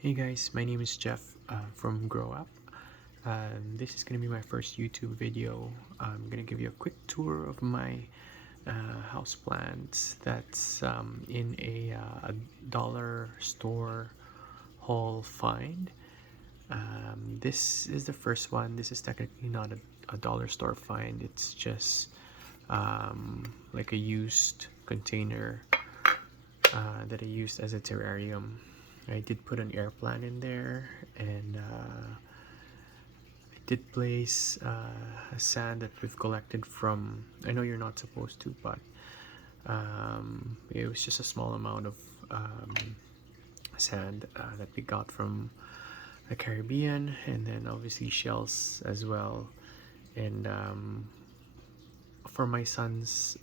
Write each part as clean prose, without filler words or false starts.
Hey guys, my name is Jeff from Grow Up. This is going to be my first YouTube video. I'm going to give you a quick tour of my house plants that's in a dollar store haul find. This is the first one. This is technically not a dollar store find. It's just like a used container that I used as a terrarium. I did put an air plant in there, and I did place a sand that we've collected from, I know you're not supposed to, but it was just a small amount of sand that we got from the Caribbean, and then obviously shells as well. And for my son's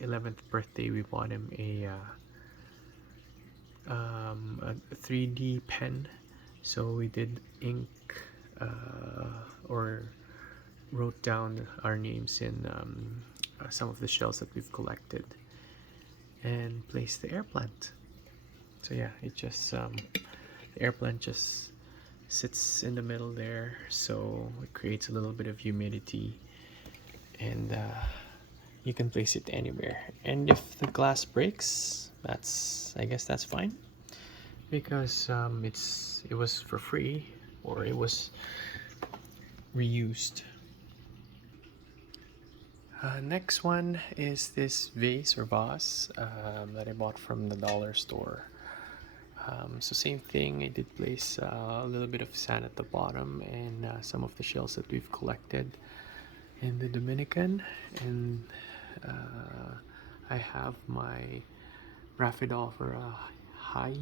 11th birthday, we bought him a 3D pen, so we did ink or wrote down our names in some of the shells that we've collected and placed the air plant. So yeah, it just the air plant just sits in the middle there, so it creates a little bit of humidity, and you can place it anywhere. And if the glass breaks, I guess that's fine, because it was for free, or it was reused. Next one is this vase or vase that I bought from the dollar store. So same thing, I did place a little bit of sand at the bottom, and some of the shells that we've collected in the Dominican, and I have my Raphidophyra high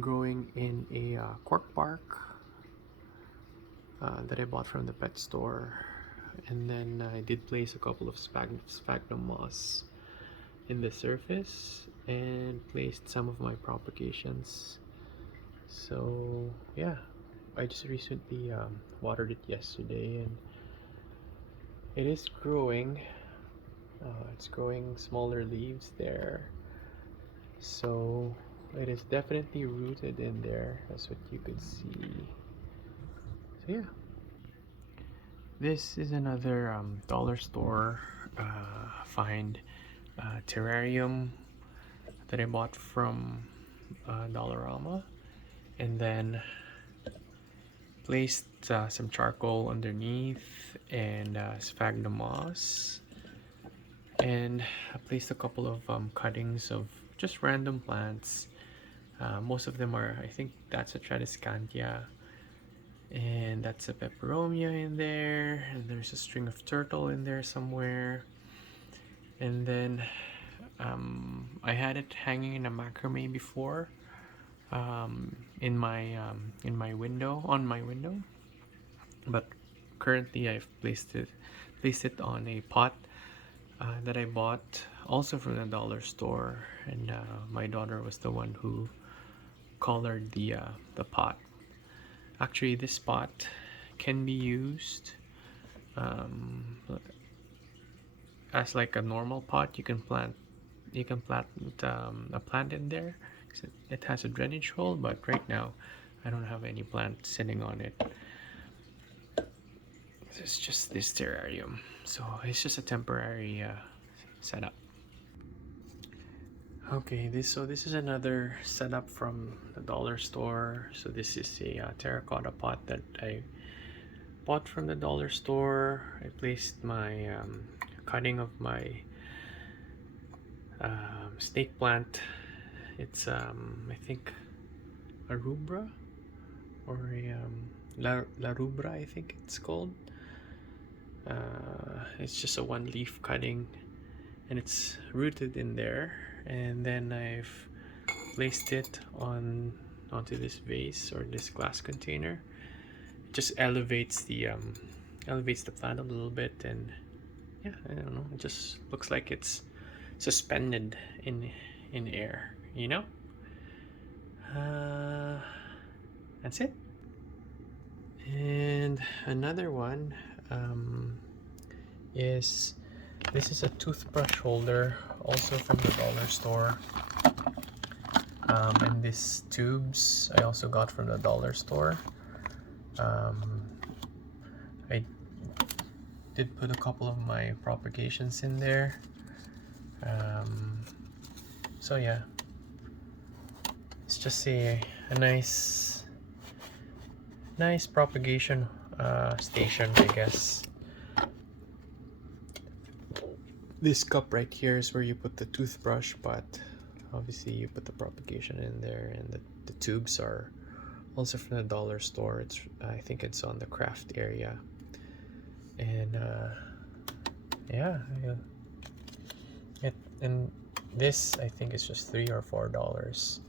growing in a cork bark that I bought from the pet store. And then I did place a couple of sphagnum moss in the surface and placed some of my propagations. So yeah, I just recently watered it yesterday, and it is growing. It's growing smaller leaves there, so it is definitely rooted in there. That's what you could see. So yeah, this is another dollar store find terrarium that I bought from Dollarama, and then placed some charcoal underneath and sphagnum moss, and I placed a couple of cuttings of just random plants. Most of them are, I think that's a Tradescantia, and that's a peperomia in there, and there's a string of turtle in there somewhere. And then I had it hanging in a macrame before, in my window, on my window, but currently I've placed it on a pot that I bought also from the dollar store, and my daughter was the one who colored the pot. Actually, this pot can be used as like a normal pot. You can plant a plant in there. It has a drainage hole, but right now I don't have any plant sitting on it. It's just this terrarium, so it's just a temporary setup. Okay, this is another setup from the dollar store. So this is a terracotta pot that I bought from the dollar store. I placed my cutting of my snake plant. It's I think a rubra, or a la rubra, I think it's called. It's just a one leaf cutting, and it's rooted in there. And then I've placed it onto this vase or this glass container. It just elevates the plant a little bit, and yeah, I don't know, it just looks like it's suspended in air, you know. That's it. And another one is this is a toothbrush holder, also from the dollar store. And these tubes I also got from the dollar store. I did put a couple of my propagations in there. So yeah, it's just a nice propagation station, I guess. This cup right here is where you put the toothbrush, but obviously you put the propagation in there, and the tubes are also from the dollar store. It's I think it's on the craft area. And yeah, and this I think is just $3 or $4,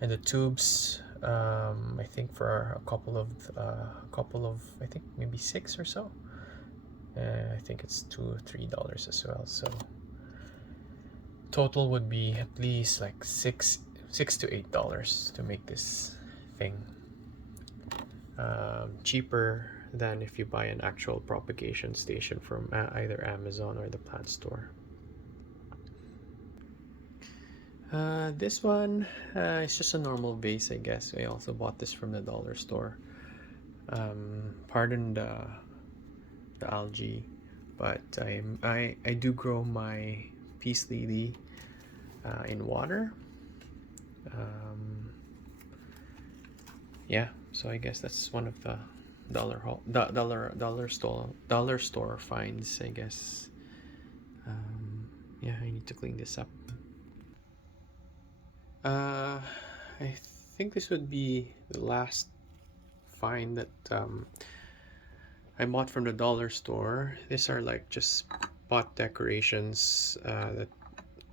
and the tubes I think for a couple of I think maybe 6 or so. I think it's $2 or $3 as well. So total would be at least like $6 to $8 to make this thing. Cheaper than if you buy an actual propagation station from either Amazon or the plant store. This one is just a normal vase, I guess. I also bought this from the dollar store. Pardon the algae, but I do grow my peace lily in water. Yeah, so I guess that's one of the dollar store finds, I guess. Yeah, I need to clean this up. I think this would be the last find that I bought from the dollar store. These are like just pot decorations that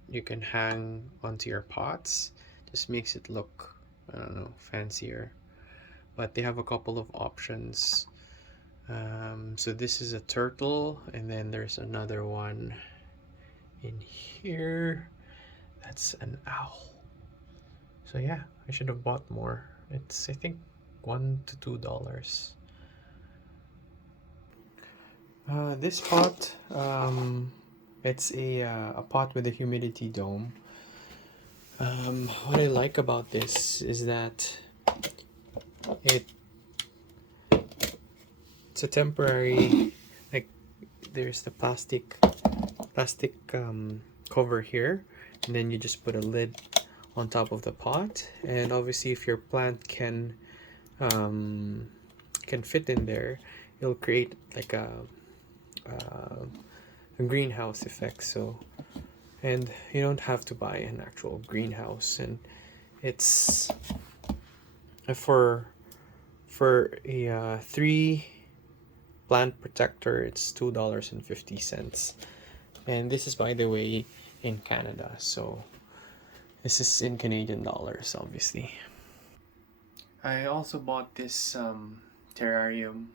you can hang onto your pots. Just makes it look, I don't know, fancier. But they have a couple of options. So this is a turtle, and then there's another one in here. That's an owl. So yeah, I should have bought more. It's I think $1 to $2. This pot, it's a pot with a humidity dome. What I like about this is that it's a temporary, like there's the plastic cover here, and then you just put a lid on top of the pot, and obviously if your plant can fit in there, it'll create like a greenhouse effect. So, and you don't have to buy an actual greenhouse, and it's for a 3 plant protector, it's $2.50, and this is, by the way, in Canada, so this is in Canadian dollars, obviously. I also bought this terrarium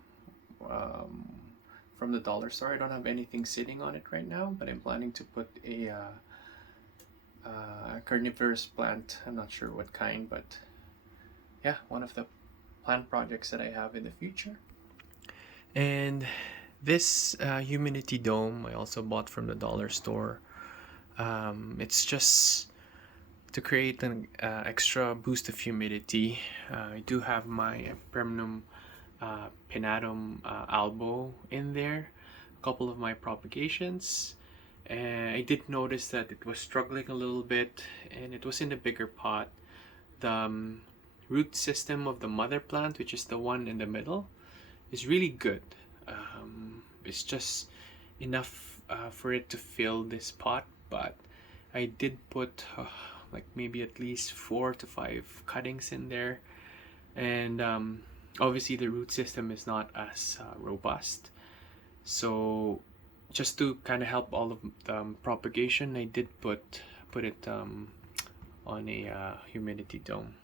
from the dollar store. I don't have anything sitting on it right now, but I'm planning to put a carnivorous plant. I'm not sure what kind, but yeah, one of the plant projects that I have in the future. And this humidity dome I also bought from the dollar store. It's just to create an extra boost of humidity. I do have my Permanum pinnatum albo in there, a couple of my propagations, and I did notice that it was struggling a little bit, and it was in a bigger pot. The root system of the mother plant, which is the one in the middle, is really good. It's just enough for it to fill this pot, but I did put like maybe at least 4 to 5 cuttings in there, and obviously the root system is not as robust, so just to kind of help all of the propagation, I did put it on a humidity dome.